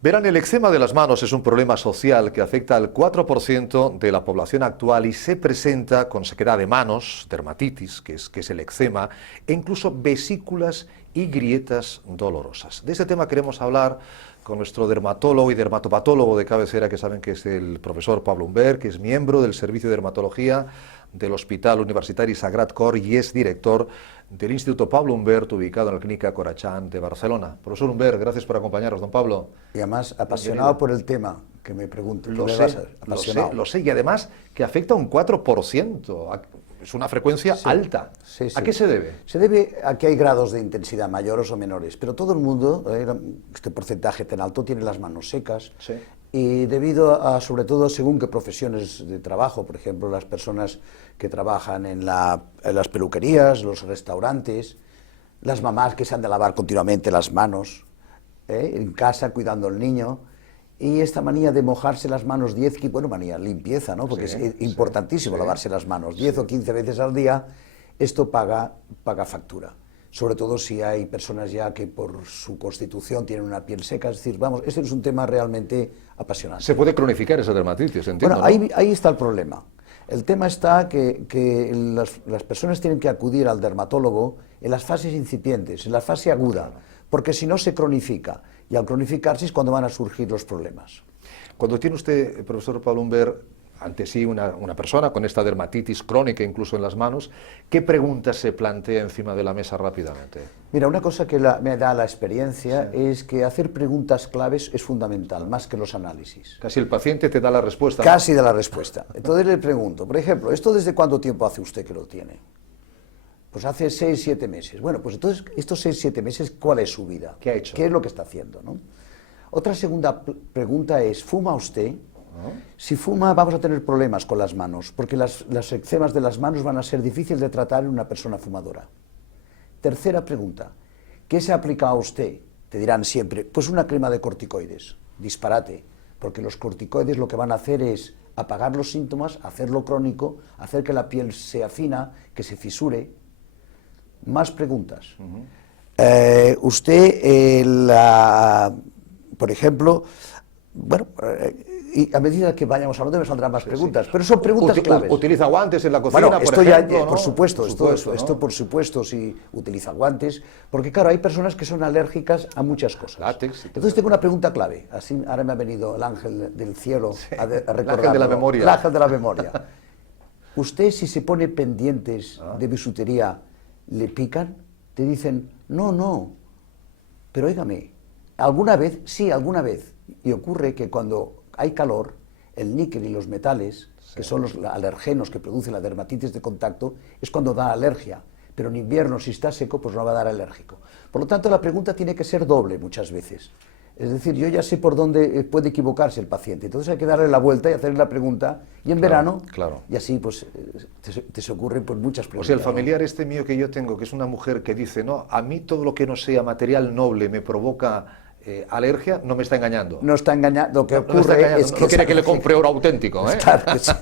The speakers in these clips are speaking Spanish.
Verán, el eczema de las manos es un problema social que afecta al 4% de la población actual y se presenta con sequedad de manos, dermatitis, que es el eczema, e incluso vesículas y grietas dolorosas. De este tema queremos hablar con nuestro dermatólogo y dermatopatólogo de cabecera, que saben que es el profesor Pablo Humbert, que es miembro del Servicio de Dermatología del Hospital Universitari Sagrat Cor y es director del Instituto Pablo Humbert, ubicado en la Clínica Corachán de Barcelona. Profesor Humbert, gracias por acompañarnos, don Pablo. Y además apasionado por el tema que me pregunto. Lo sé, y además que afecta a un 4%. Es una frecuencia alta. Sí. ¿A qué se debe? Se debe a que hay grados de intensidad mayores o menores, pero todo el mundo, este porcentaje tan alto, tiene las manos secas. Sí. Y debido a, sobre todo, según qué profesiones de trabajo, por ejemplo, las personas que trabajan en las peluquerías, los restaurantes, las mamás que se han de lavar continuamente las manos, en casa cuidando al niño, y esta manía de mojarse las manos limpieza, ¿no? Porque es importantísimo lavarse las manos 10 o 15 veces al día, esto paga factura. Sobre todo si hay personas ya que por su constitución tienen una piel seca, es decir, vamos, este es un tema realmente apasionante. Se puede cronificar esa dermatitis, entiendo, bueno, ¿no? ahí está el problema. El tema está que las personas tienen que acudir al dermatólogo en las fases incipientes, en la fase aguda, porque si no se cronifica, y al cronificarse es cuando van a surgir los problemas. Cuando tiene usted, profesor Pablo Humbert, ante sí una persona con esta dermatitis crónica incluso en las manos, ¿qué preguntas se plantea encima de la mesa rápidamente? Mira, una cosa que me da la experiencia es que hacer preguntas claves es fundamental, más que los análisis. Casi el paciente te da la respuesta. Casi da la respuesta. Entonces le pregunto, por ejemplo, ¿esto desde cuánto tiempo hace usted que lo tiene? Pues hace 6, 7 meses. Bueno, pues entonces, estos 6, 7 meses, ¿cuál es su vida? ¿Qué ha hecho? ¿Qué es lo que está haciendo, no? Otra segunda pregunta es, ¿fuma usted? Si fuma, vamos a tener problemas con las manos, porque las eczemas de las manos van a ser difíciles de tratar en una persona fumadora. Tercera pregunta, ¿qué se aplica a usted? Te dirán siempre, pues una crema de corticoides. Disparate, porque los corticoides lo que van a hacer es apagar los síntomas, hacerlo crónico, hacer que la piel se afina, que se fisure. Más preguntas. Por ejemplo, bueno, y a medida que vayamos hablando me saldrán más preguntas, pero son preguntas claves. ¿Utiliza guantes en la cocina, bueno, por esto ejemplo? Ya, ¿no? por supuesto, ¿no? esto por supuesto, si utiliza guantes, porque claro, hay personas que son alérgicas a muchas cosas. Látex. Entonces tengo una pregunta clave, así ahora me ha venido el ángel del cielo a recordarlo. El ángel de la memoria. El ángel de la memoria. ¿Usted si se pone pendientes de bisutería, le pican? Te dicen, no, pero óigame, alguna vez, y ocurre que cuando hay calor, el níquel y los metales, que son los alergenos que producen la dermatitis de contacto, es cuando da alergia, pero en invierno si está seco pues no va a dar alérgico. Por lo tanto la pregunta tiene que ser doble muchas veces. Es decir, yo ya sé por dónde puede equivocarse el paciente, entonces hay que darle la vuelta y hacerle la pregunta, y en verano, y así pues te se ocurren pues muchas preguntas. O sea, el familiar este mío que yo tengo, que es una mujer que dice, no, a mí todo lo que no sea material noble me provoca alergia, no me está engañando. No está engañando, lo que ocurre es que... No quiere que le compre oro auténtico, ¿eh? Claro que sí.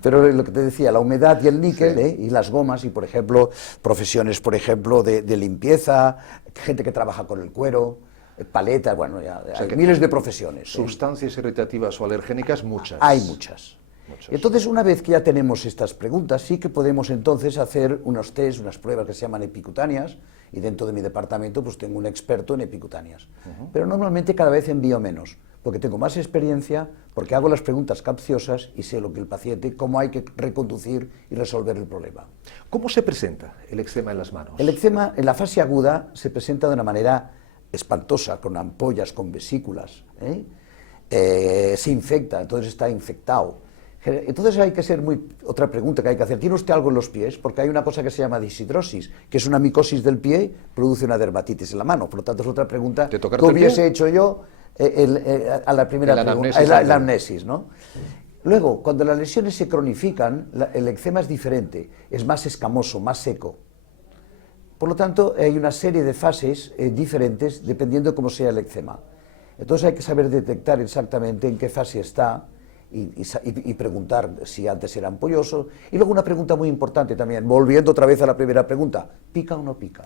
Pero lo que te decía, la humedad y el níquel, y las gomas, y por ejemplo, profesiones, por ejemplo, de limpieza, gente que trabaja con el cuero, paletas, bueno, ya hay miles de profesiones. Sustancias irritativas o alergénicas, muchas. Hay muchas. Entonces, una vez que ya tenemos estas preguntas, sí que podemos entonces hacer unos test, unas pruebas que se llaman epicutáneas, y dentro de mi departamento pues tengo un experto en epicutáneas. Pero normalmente cada vez envío menos, porque tengo más experiencia, porque hago las preguntas capciosas y sé lo que el paciente, cómo hay que reconducir y resolver el problema. ¿Cómo se presenta el eczema en las manos? El eczema en la fase aguda se presenta de una manera espantosa, con ampollas, con vesículas, se infecta, entonces está infectado. Entonces hay que ser otra pregunta que hay que hacer, ¿tiene usted algo en los pies? Porque hay una cosa que se llama disidrosis, que es una micosis del pie, produce una dermatitis en la mano, por lo tanto es otra pregunta que hubiese hecho yo a la primera pregunta, la amnesis, ¿no? Luego, cuando las lesiones se cronifican, el eczema es diferente, es más escamoso, más seco. Por lo tanto, hay una serie de fases diferentes dependiendo de cómo sea el eczema. Entonces hay que saber detectar exactamente en qué fase está y preguntar si antes era ampolloso. Y luego una pregunta muy importante también, volviendo otra vez a la primera pregunta, ¿pica o no pica?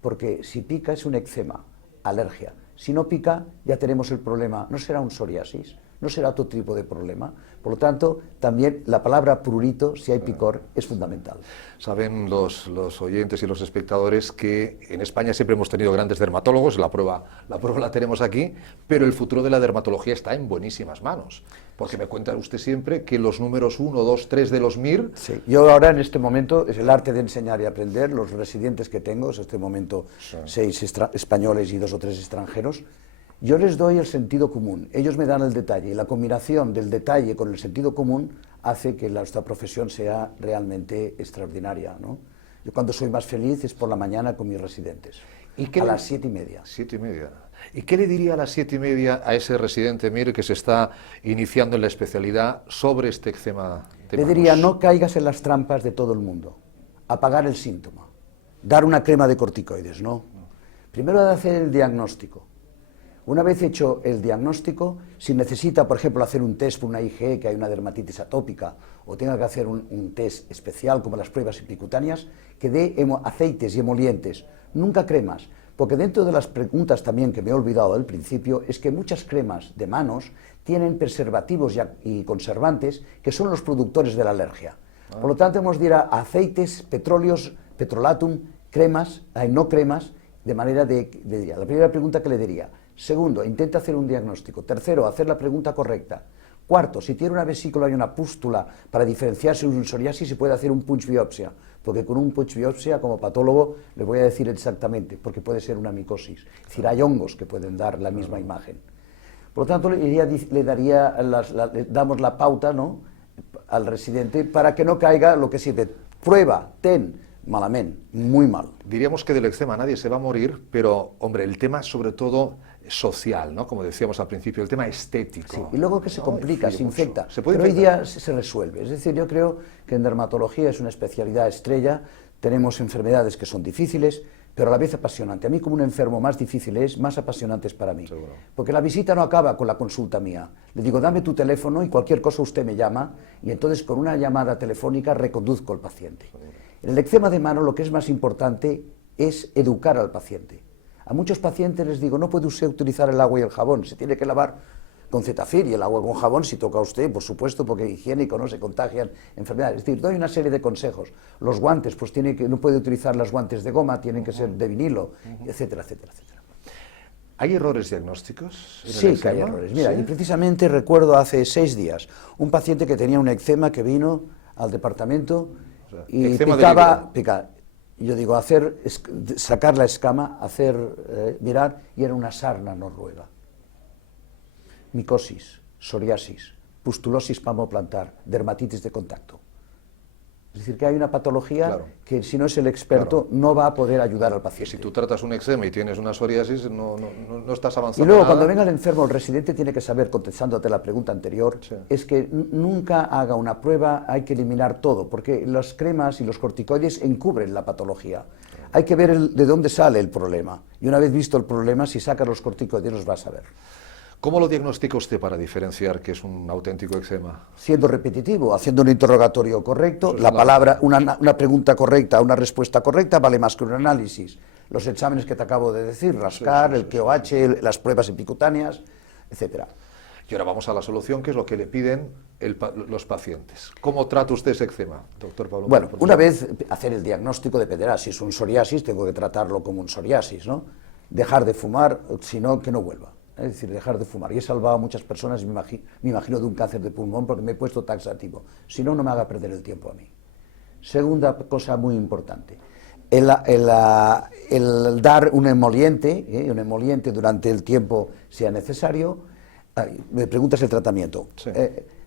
Porque si pica es un eczema, alergia. Si no pica, ya tenemos el problema. No será un psoriasis, no será otro tipo de problema. Por lo tanto, también la palabra prurito, si hay picor, es fundamental. Saben los oyentes y los espectadores que en España siempre hemos tenido grandes dermatólogos, la prueba la tenemos aquí, pero el futuro de la dermatología está en buenísimas manos. Porque me cuenta usted siempre que los números 1, 2, 3 de los MIR... Sí, yo ahora en este momento es el arte de enseñar y aprender. Los residentes que tengo, en este momento 6 españoles y 2 o 3 extranjeros, yo les doy el sentido común, ellos me dan el detalle, y la combinación del detalle con el sentido común hace que nuestra profesión sea realmente extraordinaria, ¿no? Yo cuando soy más feliz es por la mañana con mis residentes, a las 7:30. 7:30. ¿Y qué le diría a las 7:30 a ese residente MIR que se está iniciando en la especialidad sobre este eczema de Le manos? diría, no caigas en las trampas de todo el mundo, apagar el síntoma, dar una crema de corticoides, no. Primero de hacer el diagnóstico. Una vez hecho el diagnóstico, si necesita, por ejemplo, hacer un test por una IgE, que hay una dermatitis atópica, o tenga que hacer un test especial como las pruebas epicutáneas, que dé aceites y emolientes, nunca cremas, porque dentro de las preguntas también que me he olvidado al principio, es que muchas cremas de manos tienen preservativos y conservantes que son los productores de la alergia. Por lo tanto, hemos de ir a aceites, petróleos, petrolatum, cremas, no cremas, de manera la primera pregunta que le diría. Segundo, intenta hacer un diagnóstico. Tercero, hacer la pregunta correcta. Cuarto, si tiene una vesícula y una pústula, para diferenciarse de un psoriasis se puede hacer un punch biopsia, porque con un punch biopsia, como patólogo, le voy a decir exactamente, porque puede ser una micosis. Es decir, hay hongos que pueden dar la misma imagen. Por lo tanto, le damos la pauta, ¿no?, al residente para que no caiga lo que siempre. Prueba, malamente, muy mal. Diríamos que del eczema nadie se va a morir, pero, hombre, el tema sobre todo social, ¿no? Como decíamos al principio, el tema estético. Sí, y luego que se complica, se infecta, pero hoy día se resuelve. Es decir, yo creo que en dermatología es una especialidad estrella, tenemos enfermedades que son difíciles, pero a la vez apasionante. A mí como un enfermo más difícil es, más apasionante es para mí. Seguro. Porque la visita no acaba con la consulta mía. Le digo, dame tu teléfono y cualquier cosa usted me llama, y entonces con una llamada telefónica reconduzco al paciente. En el eczema de mano lo que es más importante es educar al paciente. A muchos pacientes les digo, no puede usted utilizar el agua y el jabón, se tiene que lavar con Cetafil, y el agua con jabón si toca a usted, por supuesto, porque es higiénico, no se contagian enfermedades. Es decir, doy una serie de consejos. Los guantes, pues no puede utilizar los guantes de goma, tienen que ser de vinilo, etcétera, etcétera, etcétera. ¿Hay errores diagnósticos? Sí, que hay errores. Mira, y precisamente recuerdo hace 6 días un paciente que tenía un eczema que vino al departamento y picaba. Yo digo, sacar la escama, mirar, y era una sarna noruega. Micosis, psoriasis, pustulosis palmoplantar, dermatitis de contacto. Es decir, que hay una patología que si no es el experto no va a poder ayudar al paciente. Si tú tratas un eczema y tienes una psoriasis, no estás avanzando. Y luego nada. cuando venga el enfermo, el residente tiene que saber, contestándote la pregunta anterior, es que nunca haga una prueba, hay que eliminar todo, porque las cremas y los corticoides encubren la patología. Hay que ver de dónde sale el problema. Y una vez visto el problema, si sacas los corticoides los vas a ver. ¿Cómo lo diagnostica usted para diferenciar que es un auténtico eczema? Siendo repetitivo, haciendo un interrogatorio correcto, una pregunta correcta, una respuesta correcta vale más que un análisis. Los exámenes que te acabo de decir, rascar, el KOH, las pruebas epicutáneas, etcétera. Y ahora vamos a la solución, que es lo que le piden los pacientes. ¿Cómo trata usted ese eczema, doctor Pablo? Bueno, una vez hacer el diagnóstico dependerá. Si es un psoriasis, tengo que tratarlo como un psoriasis, ¿no? Dejar de fumar, sino que no vuelva. Es decir, dejar de fumar. Y he salvado a muchas personas, me imagino, de un cáncer de pulmón porque me he puesto taxativo. Si no, no me haga perder el tiempo a mí. Segunda cosa muy importante, el dar un emoliente durante el tiempo sea necesario. Me preguntas el tratamiento. Sí.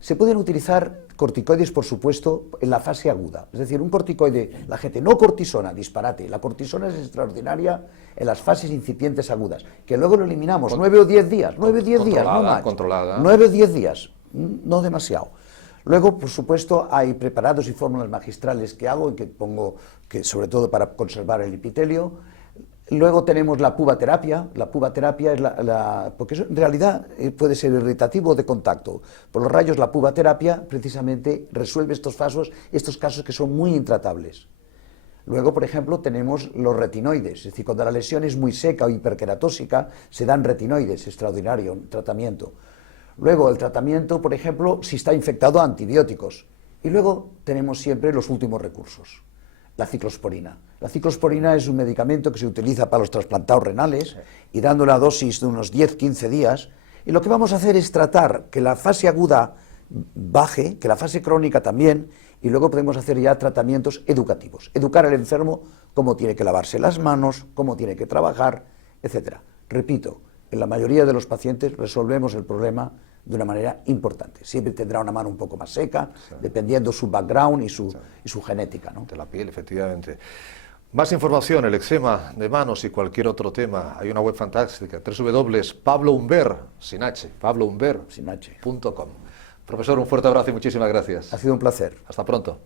Se pueden utilizar corticoides, por supuesto, en la fase aguda. Es decir, un corticoide, la gente, no cortisona, disparate. La cortisona es extraordinaria en las fases incipientes agudas, que luego lo eliminamos 9 o 10 días, 9 o 10 días, no más. Controlada. 9 o 10 días, no demasiado. Luego, por supuesto, hay preparados y fórmulas magistrales que hago y que pongo, que sobre todo para conservar el epitelio. Luego tenemos la pubaterapia. La pubaterapia es porque eso en realidad puede ser irritativo o de contacto. Por los rayos, la pubaterapia precisamente resuelve estos casos que son muy intratables. Luego, por ejemplo, tenemos los retinoides, es decir, cuando la lesión es muy seca o hiperqueratósica, se dan retinoides, extraordinario tratamiento. Luego, el tratamiento, por ejemplo, si está infectado, antibióticos. Y luego tenemos siempre los últimos recursos, la ciclosporina. La ciclosporina es un medicamento que se utiliza para los trasplantados renales y dando una dosis de unos 10-15 días. Y lo que vamos a hacer es tratar que la fase aguda baje, que la fase crónica también, y luego podemos hacer ya tratamientos educativos. Educar al enfermo cómo tiene que lavarse las manos, cómo tiene que trabajar, etc. Repito, en la mayoría de los pacientes resolvemos el problema de una manera importante. Siempre tendrá una mano un poco más seca, dependiendo su background y su genética, ¿no? De la piel, efectivamente. Más información, el eczema de manos y cualquier otro tema. Hay una web fantástica, www.pablohumbert, sin H, pablohumbert.com. Profesor, un fuerte abrazo y muchísimas gracias. Ha sido un placer. Hasta pronto.